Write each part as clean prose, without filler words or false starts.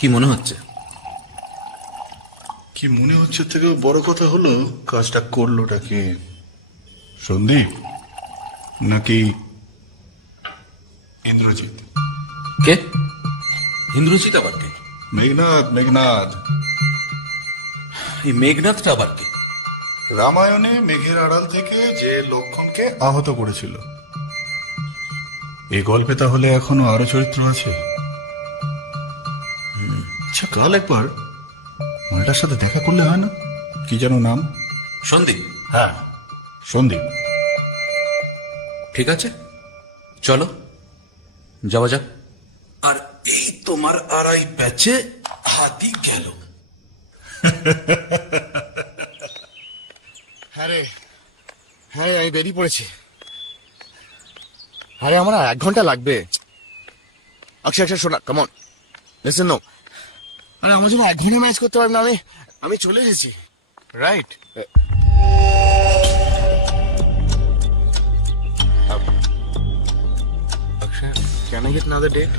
কি মনে হচ্ছে? কি মনে হচ্ছে থেকে বড় কথা হলো, কাজটা করলোটা কে? সন্দীপ নাকি ইন্দ্রজিৎ? কে ইন্দ্রজিৎ? আবার কে? মেঘনাদ। মেঘনাদ এই মেঘনাথটা আবার কে? রামায়ণে মেঘের আড়াল থেকে যে লক্ষণকে আহত করেছিল। এই গল্পে তাহলে এখনো আরো চরিত্র আছে। আচ্ছা, কাল একবার মালটার সাথে দেখা করলে হয় না? কি যেন নাম? সন্দীপ। হ্যাঁ, সন্দীপ। ঠিক আছে, চলো যাওয়া যাক। আর এই তোমার আড়াই ব্যাচে হাতি গেল। হ্যাঁ রে, হ্যাঁ আমি বেরিয়ে পড়েছি। আরে আমার 1 ঘন্টা লাগবে। আচ্ছা আচ্ছা শোনা, কামন লিসেন নো। আরে আমার জন্য 1 ঘন্টা ম্যাচ করতে পারবে না? আমি চলে এসেছি। Right. Can I get another date?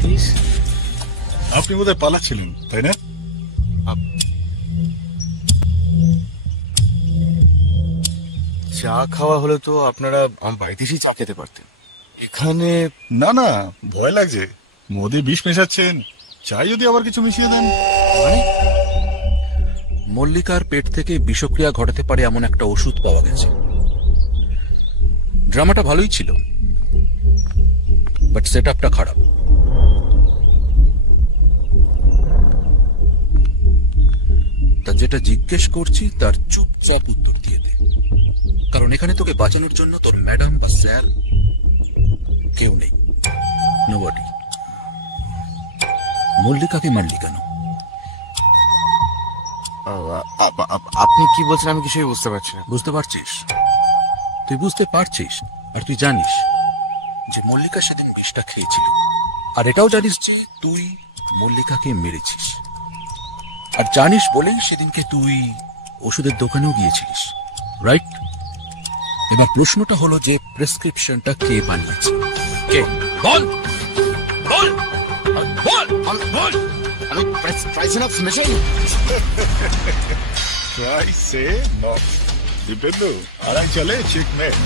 Please? আপনি বোধহয় পালাচ্ছিলেন, তাই না? চা খাওয়া হলে তো আপনারা আমার বাড়িতে এসে চা খেতে পারতেন। এখানে না না, ভয় লাগছে। মদে বিষ মেশাচ্ছেন, চাই যদি আবার কিছু মিশিয়ে দেন। মানে মল্লিকার পেট থেকে বিষক্রিয়া ঘটাতে পারে এমন একটা ওষুধ পাওয়া গেছে। ড্রামাটা ভালোই ছিল, বাট সেট আপটা খারাপ। তা যেটা জিজ্ঞেস করছি তার চুপচাপ উত্তর দিয়ে দে, কারণ এখানে তোকে বাঁচানোর জন্য তোর ম্যাডাম বা স্যার কেউ নেই। নোবডি। মল্লিকাকে মারলি কেন? আপনি কি বলছেন আমি কিছুই বুঝতে পারছি না। বুঝতে পারছিস? তুই বুঝতে পারছিস, আর তুই জানিস যে মল্লিকা সেদিন বিষটা খেয়েছিল, আর এটাও জানিস যে তুই মল্লিকাকে মেরেছিস, আর জানিস বলেই সেদিনকে তুই ওষুধের দোকানেও গিয়েছিলিস, রাইট? এবার প্রশ্নটা হলো যে প্রেসক্রিপশনটা কে বানিয়েছে? কে? বল বল বল বল। আমি price of machine Try say no. Dipendo, aray chale, chick mein.